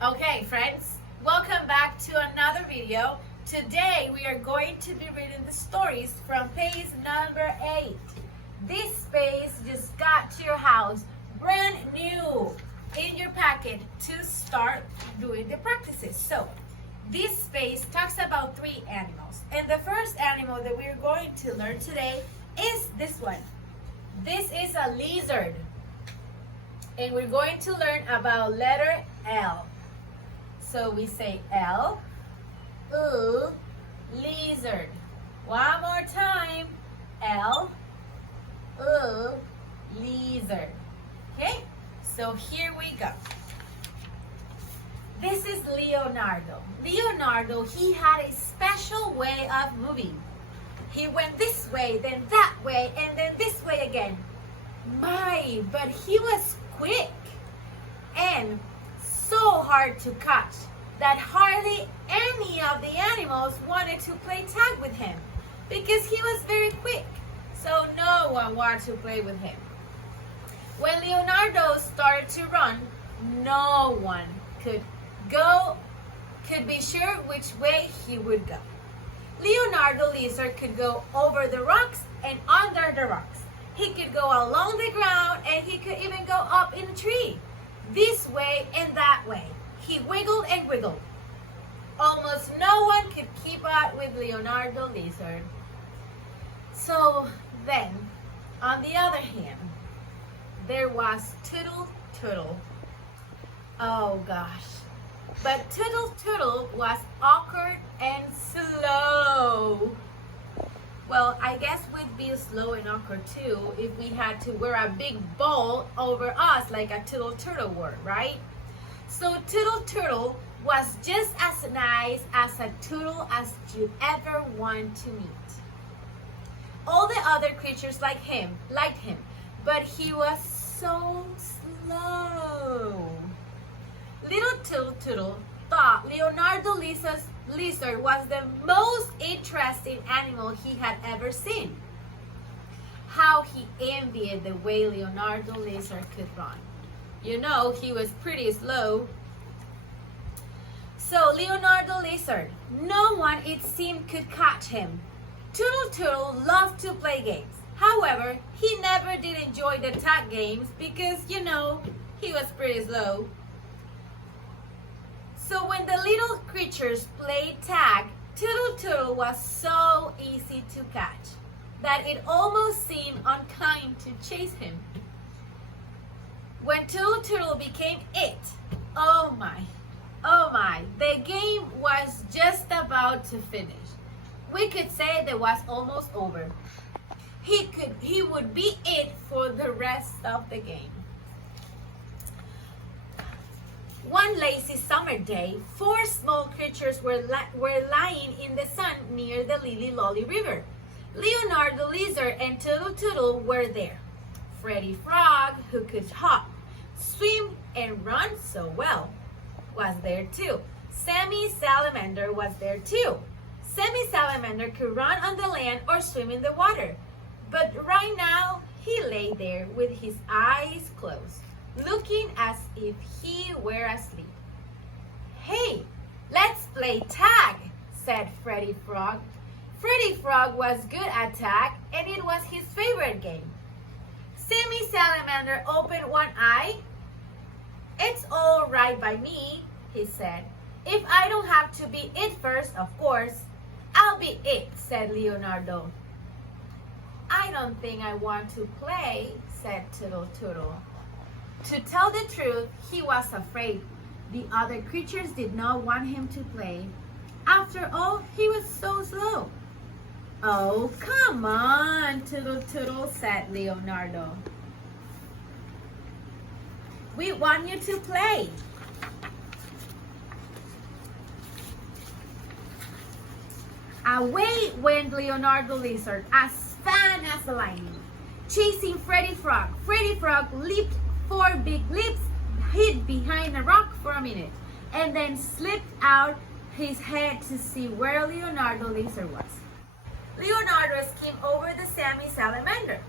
Okay, friends, welcome back to another video. Today we are going to be reading the stories from page number 8. This page just got to your house brand new in your packet to start doing the practices. So this page talks about 3 animals, and the first animal that we're going to learn today is this one. This is a lizard, and we're going to learn about letter L. So we say L, lizard. One more time, L, lizard. Okay, so here we go. This is Leonardo. Leonardo, he had a special way of moving. He went this way, then that way, and then this way again. My, but he was quick and so hard to catch that hardly any of the animals wanted to play tag with him because he was very quick. So no one wanted to play with him. When Leonardo started to run, no one could be sure which way he would go. Leonardo Lizard could go over the rocks and under the rocks. He could go along the ground, and he could even go up in a tree. This way and that way. He wiggled and wiggled. Almost no one could keep up with Leonardo Lizard. So then, on the other hand, there was Tootle Tootle. Oh gosh. But Tootle Tootle was awkward and slow. Well, I guess we'd be slow and awkward too if we had to wear a big ball over us like a Tootle Turtle wore, right? So Tootle Turtle was just as nice as a turtle as you'd ever want to meet. All the other creatures liked him, but he was so slow. Little Tootle Tootle thought Leonardo Lizard was the most interesting animal he had ever seen. How he envied the way Leonardo Lizard could run. You know, he was pretty slow. So Leonardo Lizard, no one it seemed could catch him. Tootle Tootle loved to play games. However, he never did enjoy the tag games because, you know, he was pretty slow. So when the little creatures played tag, Tootle Tootle was so easy to catch that it almost seemed unkind to chase him. When Tootle Tootle became it, oh my, the game was just about to finish. We could say that was almost over. He would be it for the rest of the game. One lazy summer day, 4 small creatures were lying in the sun near the Lily Lolly River. Leonardo Lizard and Tootle Tootle were there. Freddy Frog, who could hop, swim, and run so well, was there too. Sammy Salamander was there too. Sammy Salamander could run on the land or swim in the water, but right now he lay there with his eyes closed, looking as if he were asleep. Hey, let's play tag, said Freddy Frog. Freddy Frog was good at tag, and it was his favorite game. Sammy Salamander opened one eye. It's all right by me, he said. If I don't have to be it first, of course. I'll be it, said Leonardo. I don't think I want to play, said Tootle Tootle. To tell the truth, he was afraid. The other creatures did not want him to play. After all, he was so slow. Oh, come on, Tootle Tootle, said Leonardo. We want you to play. Away went Leonardo Lizard as fast as a lightning, chasing Freddy Frog. Freddy Frog leaped 4 big leaps, hid behind a rock for a minute, and then slipped out his head to see where Leonardo Lizard was. Leonardo skimmed over the Sammy Salamander.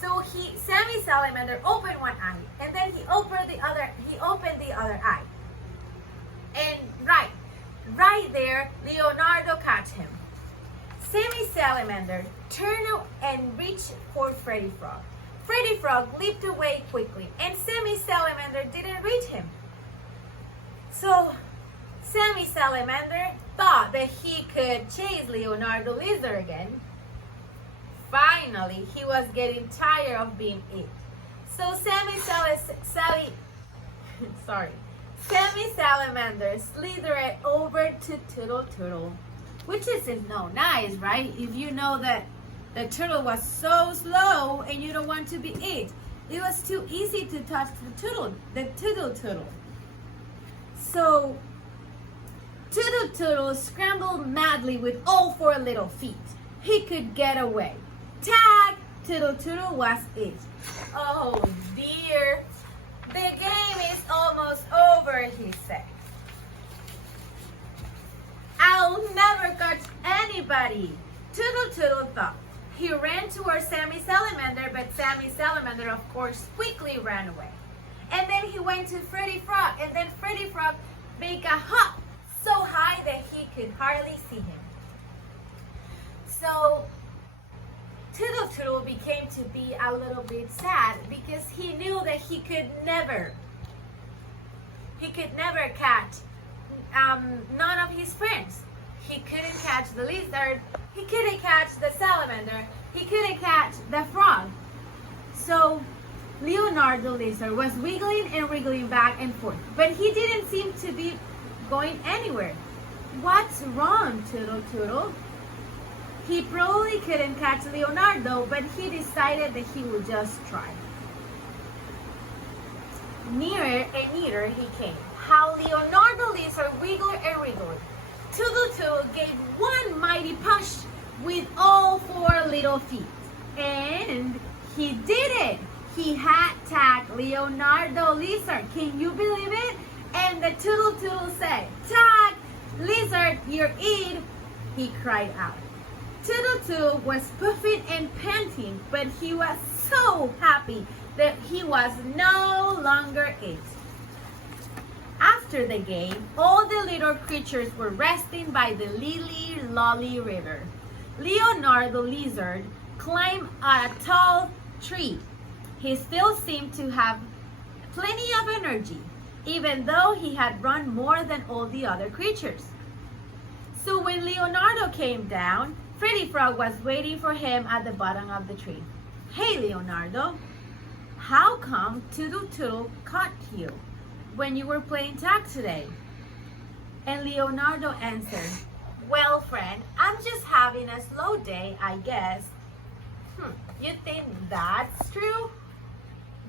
So Sammy Salamander opened one eye, and then he opened the other eye. there, Leonardo caught him. Sammy Salamander turned and reached for Freddy Frog. Freddy Frog leaped away quickly, and Sammy Salamander didn't reach him. So Sammy Salamander thought that he could chase Leonardo Lizard again. Finally, he was getting tired of being it. So Sammy Salamander slithered over to Toodle Toodle, which isn't no nice, right? If you know that the turtle was so slow and you don't want to be it. It was too easy to touch the Toodle Toodle. So Toodle Toodle scrambled madly with all four little feet. He could get away. Tag! Toodle Toodle was it. Oh dear. The game is almost over, he said. I'll never catch anybody, Toodle Toodle thought. He ran towards Sammy Salamander, but Sammy Salamander, of course, quickly ran away. And then he went to Freddy Frog, and then Freddy Frog made a hop so high that he could hardly see him. So Toodle Toodle became to be a little bit sad because he knew that he could never catch none of his friends. He couldn't catch the lizard, he couldn't catch the salamander, he couldn't catch the frog. So Leonardo Lizard was wiggling and wriggling back and forth, but he didn't seem to be going anywhere. What's wrong, Toodle Toodle? He probably couldn't catch Leonardo, but he decided that he would just try. Nearer and nearer he came. How Leonardo Lizard wiggled and wriggled. Toodle Toodle gave one mighty push with all four little feet. And he did it! He had tagged Leonardo Lizard. Can you believe it? And the Toodle Toodle said, "Tag! Lizard, you're it!" He cried out. Toodle Toodle was puffing and panting, but he was so happy that he was no longer it. After the game, all the little creatures were resting by the Lily Lolly River. Leonardo Lizard climbed a tall tree. He still seemed to have plenty of energy, even though he had run more than all the other creatures. So when Leonardo came down, Freddy Frog was waiting for him at the bottom of the tree. "Hey, Leonardo, how come Toodle Toodle caught you when you were playing tag today?" And Leonardo answered, "Well, friend, I'm just having a slow day, I guess." You think that's true?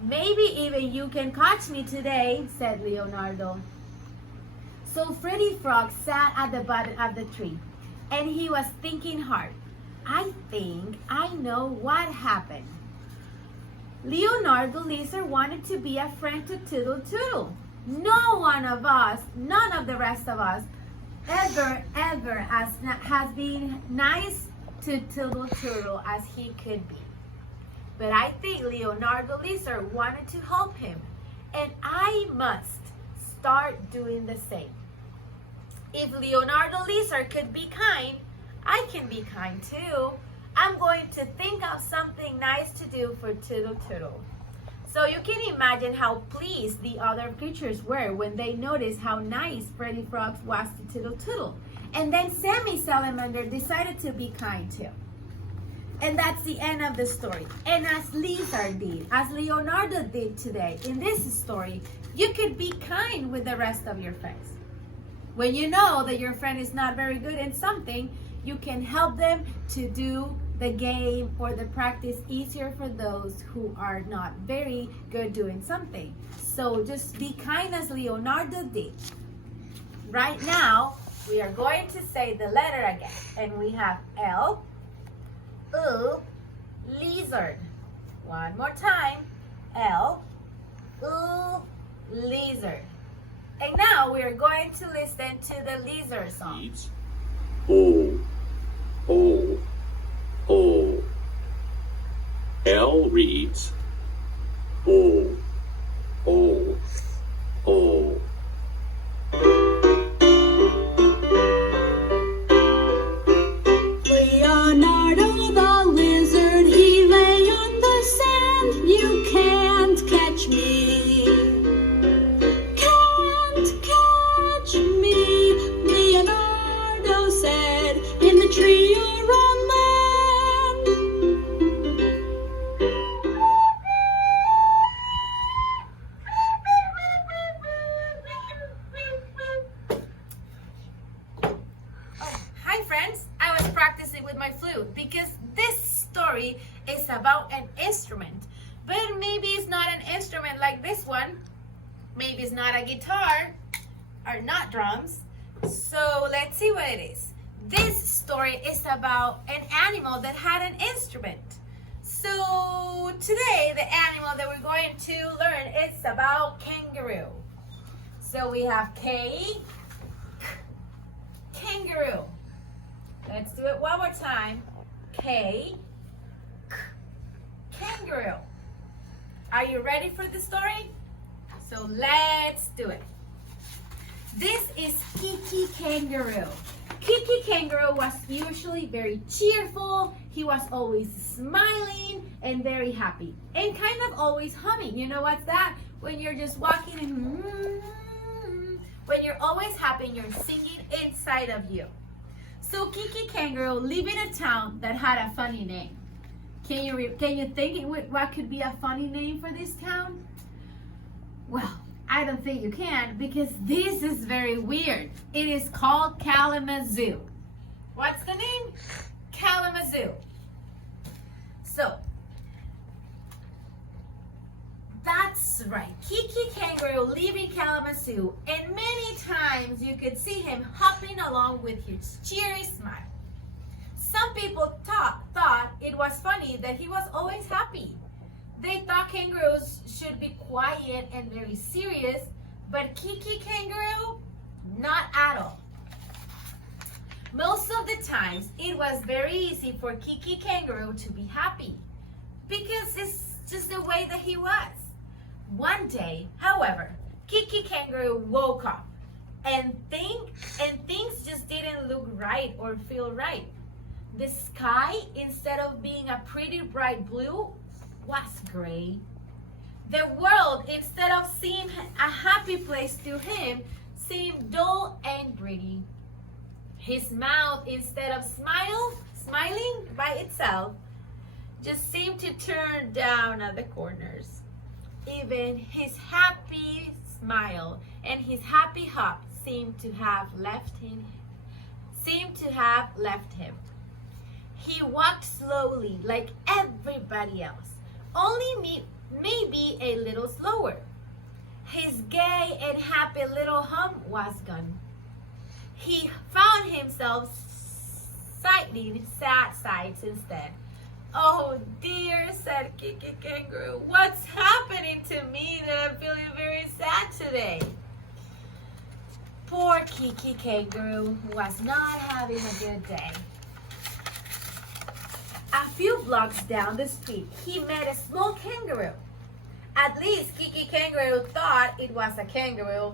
"Maybe even you can catch me today," said Leonardo. So Freddy Frog sat at the bottom of the tree, and he was thinking hard. I think I know what happened. Leonardo Lizard wanted to be a friend to Toodle Toodle. None of the rest of us ever has been nice to Toodle Toodle as he could be. But I think Leonardo Lizard wanted to help him, and I must start doing the same. If Leonardo Lizard could be kind, I can be kind too. I'm going to think of something nice to do for Toodle Toodle. So you can imagine how pleased the other creatures were when they noticed how nice Freddy Frog was to Toodle Toodle. And then Sammy Salamander decided to be kind too. And that's the end of the story. And as Lizard did, as Leonardo did today in this story, you could be kind with the rest of your friends. When you know that your friend is not very good in something, you can help them to do the game or the practice easier for those who are not very good doing something. So just be kind as Leonardo did. Right now, we are going to say the letter again. And we have L, U, lizard. One more time. L, U, lizard. And now we are going to listen to the lizard song. Reads O, O, O. L reads O, O, O. practicing with my flute because this story is about an instrument. But maybe it's not an instrument like this one. Maybe it's not a guitar or not drums. So let's see what it is. This story is about an animal that had an instrument. So today the animal that we're going to learn is about kangaroo. So we have kangaroo. Let's do it one more time. Kangaroo. Are you ready for the story? So let's do it. This is Kiki Kangaroo. Kiki Kangaroo was usually very cheerful. He was always smiling and very happy and kind of always humming. You know what's that? When you're just walking and when you're always happy and you're singing inside of you. So Kiki Kangaroo lived in a town that had a funny name. Can you think what could be a funny name for this town? Well, I don't think you can because this is very weird. It is called Kalamazoo. What's the name? Kalamazoo. So, that's right. Kiki Kangaroo lived in Kalamazoo, and many times you could see him hopping along with his cheery smile. Some people thought it was funny that he was always happy. They thought kangaroos should be quiet and very serious, but Kiki Kangaroo, not at all. Most of the times, it was very easy for Kiki Kangaroo to be happy because it's just the way that he was. One day, however, Kiki Kangaroo woke up and things just didn't look right or feel right. The sky, instead of being a pretty bright blue, was gray. The world, instead of seeming a happy place to him, seemed dull and gritty. His mouth, instead of smiling by itself, just seemed to turn down at the corners. Even his happy smile and his happy hop seemed to have left him. He walked slowly like everybody else, only maybe a little slower. His gay and happy little hum was gone. He found himself sighting sad sights instead. "Oh dear," said Kiki Kangaroo, "what's happening to me that I'm feeling very sad today?" Poor Kiki Kangaroo was not having a good day. A few blocks down the street, he met a small kangaroo. At least Kiki Kangaroo thought it was a kangaroo.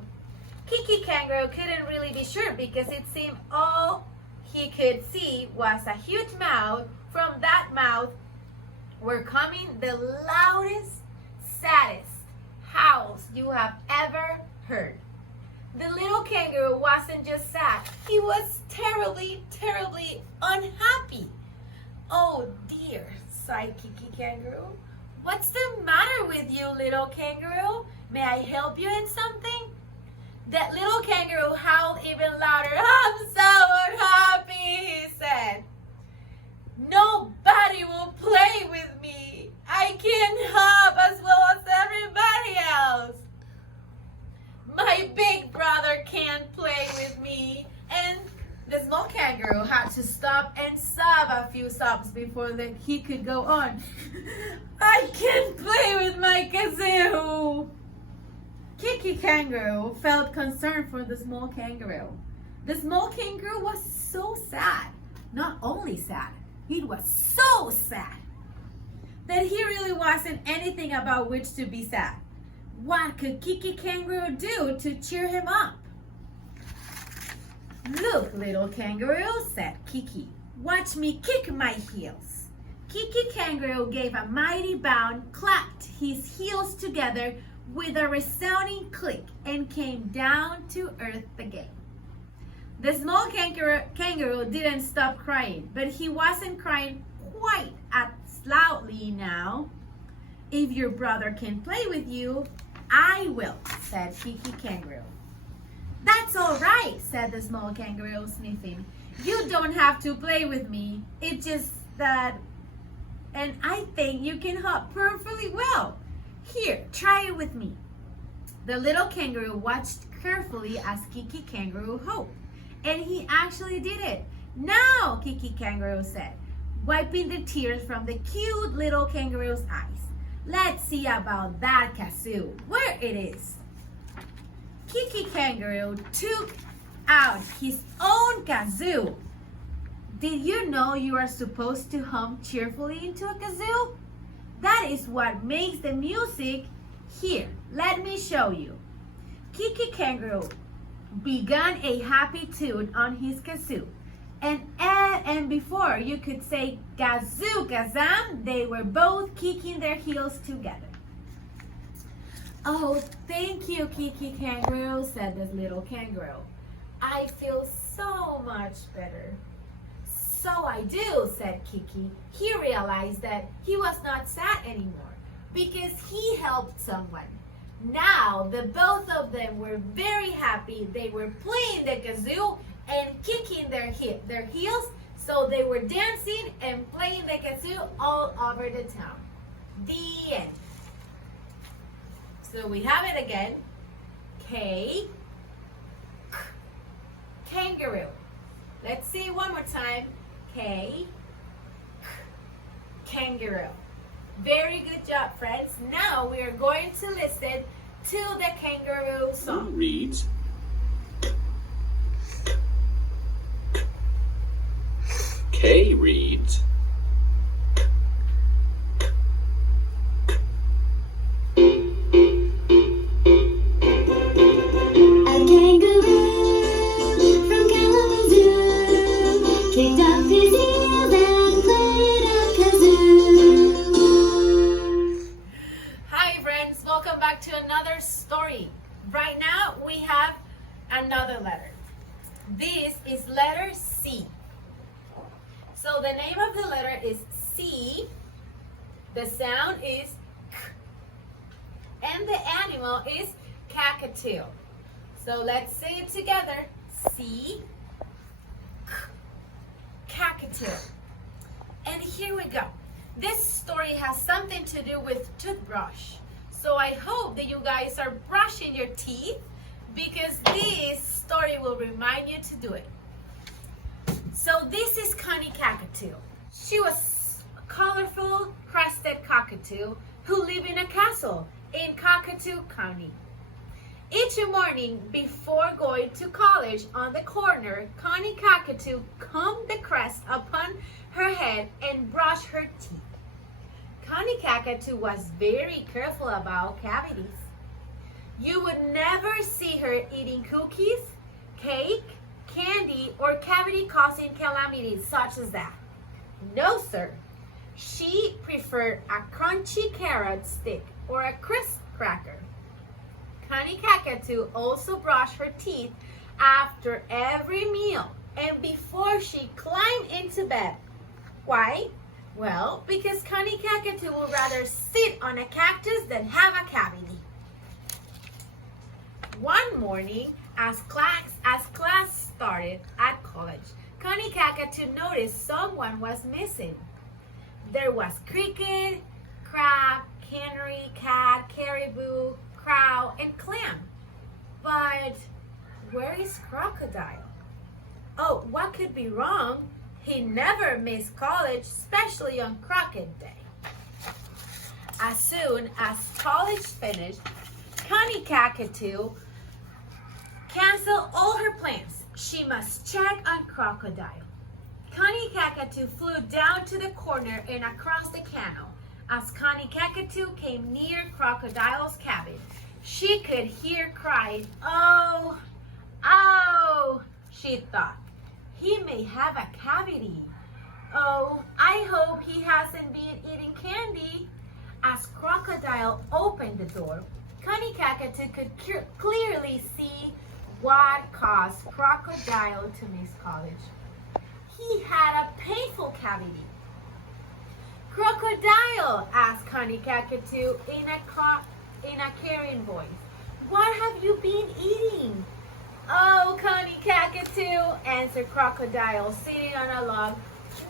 Kiki Kangaroo couldn't really be sure because it seemed all he could see was a huge mouth. From that mouth were coming the loudest, saddest howls you have ever heard. The little kangaroo wasn't just sad, he was terribly, terribly unhappy. "Oh dear," sighed Kiki Kangaroo. "What's the matter with you, little kangaroo? May I help you in something?" That little kangaroo howled even louder. "I'm so unhappy," he said. "Nobody will play with me. I can't hop as well as everybody else. My big brother can't play with me." And the small kangaroo had to stop and sob a few sobs before he could go on. "I can't play with my kazoo." Kiki Kangaroo felt concern for the small kangaroo. The small kangaroo was so sad. Not only sad, it was so sad that he really wasn't anything about which to be sad. What could Kiki Kangaroo do to cheer him up? "Look, little kangaroo," said Kiki. "Watch me kick my heels." Kiki Kangaroo gave a mighty bound, clapped his heels together with a resounding click, and came down to earth again. The small kangaroo didn't stop crying, but he wasn't crying quite as loudly now. "If your brother can play with you, I will," said Kiki Kangaroo. "That's That's all right, said the small kangaroo, sniffing. You don't have to play with me. It's just that, and I think you can hop perfectly well. Here, try it with me. The little kangaroo watched carefully as Kiki Kangaroo hoped, and he actually did it. Now, Kiki Kangaroo said, wiping the tears from the cute little kangaroo's eyes. Let's see about that kazoo, where it is. Kiki Kangaroo took out his own kazoo. Did you know you are supposed to hum cheerfully into a kazoo? That is what makes the music. Here, let me show you. Kiki Kangaroo began a happy tune on his kazoo. And before you could say kazoo kazam, they were both kicking their heels together. Oh, thank you, Kiki Kangaroo, said the little kangaroo. I feel so much better. So I do, said Kiki. He realized that he was not sad anymore because he helped someone. Now, the both of them were very happy. They were playing the kazoo and kicking their heels, so they were dancing and playing the kazoo all over the town. The end. So we have it again. K, kangaroo. Let's see one more time. K, kangaroo. Very good job, friends. Now we are going to listen to the kangaroo song. Who reads? K reads. Hi friends, welcome back to another story. Right now we have another letter. This is letter C. So the name of the letter is C. The sound is K. And the animal is cockatoo. So let's say it together. C, K, cockatoo. And here we go. This story has something to do with toothbrush. So I hope that you guys are brushing your teeth because this story will remind you to do it. So this is Connie Cockatoo. She was a colorful crested cockatoo who lived in a castle in Cockatoo County. Each morning before going to college on the corner, Connie Cockatoo combed the crest upon her head and brushed her teeth. Connie Cockatoo was very careful about cavities. You would never see her eating cookies, cake, candy, or cavity-causing calamities such as that. No, sir. She preferred a crunchy carrot stick or a crisp cracker. Connie Cockatoo also brushed her teeth after every meal and before she climbed into bed. Why? Well, because Connie Cockatoo would rather sit on a cactus than have a cavity. One morning, as class started at college, Connie Cockatoo noticed someone was missing. There was cricket, crab, canary, cat, caribou, crow, and clam. But where is Crocodile? Oh, what could be wrong? He never missed college, especially on Crockett Day. As soon as college finished, Connie Cockatoo canceled all her plans. She must check on Crocodile. Connie Cockatoo flew down to the corner and across the canal. As Connie Cockatoo came near Crocodile's cabin, she could hear crying, "Oh, oh," she thought. "He may have a cavity. Oh, I hope he hasn't been eating candy." As Crocodile opened the door, Connie Cockatoo could clearly see what caused Crocodile to miss college. He had a painful cavity. "Crocodile," asked Connie Cockatoo in a caring voice, "what have you been eating?" "Oh, answered Crocodile, sitting on a log.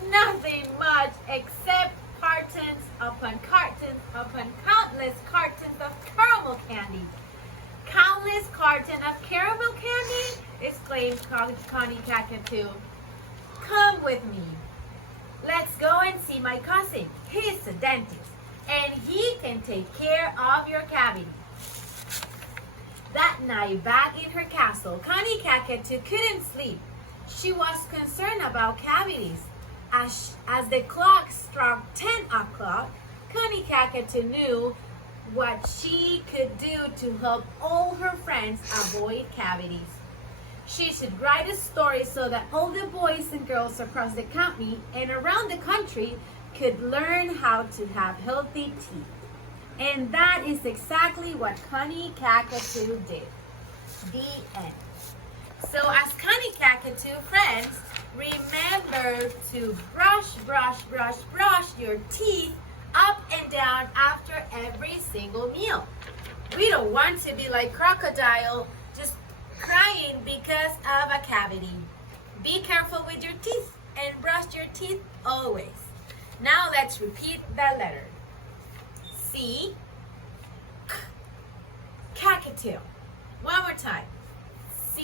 Nothing much except cartons upon countless cartons of caramel candy. Countless cartons of caramel candy? Exclaimed Connie Cockatoo. Come with me. Let's go and see my cousin. He's a dentist, and he can take care of your cavity. That night, back in her castle, Connie Cockatoo couldn't sleep. She was concerned about cavities. As the clock struck 10 o'clock, Connie Cockatoo knew what she could do to help all her friends avoid cavities. She should write a story so that all the boys and girls across the county and around the country could learn how to have healthy teeth. And that is exactly what Connie Cockatoo did. The end. So as Connie Cockatoo friends, remember to brush your teeth up and down after every single meal. We don't want to be like Crocodile, just crying because of a cavity. Be careful with your teeth and brush your teeth always. Now let's repeat the letter. C, K, cockatoo. One more time. C,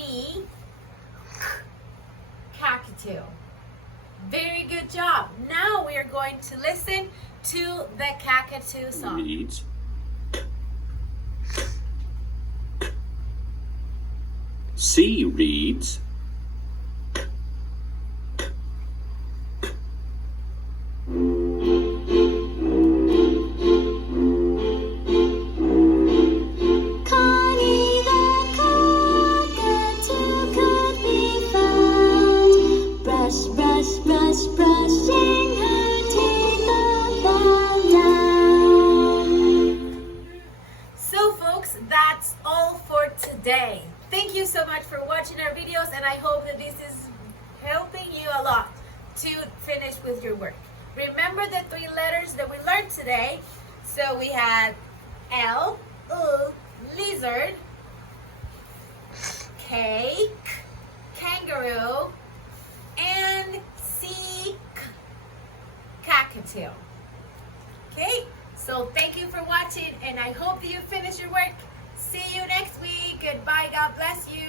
K, cockatoo. Very good job. Now we are going to listen to the cockatoo song. Reads. C reads. Connie the cockatoo could be found. Brushing her teeth up and down. So folks, that's all for today. Thank you so much for watching our videos, and I hope that this is helping you a lot to finish with your work. Remember the 3 letters that we learned today. So we had L, lizard, K, kangaroo, and C, cockatoo. Okay, so thank you for watching, and I hope that you finish your work. See you next week. Goodbye. God bless you.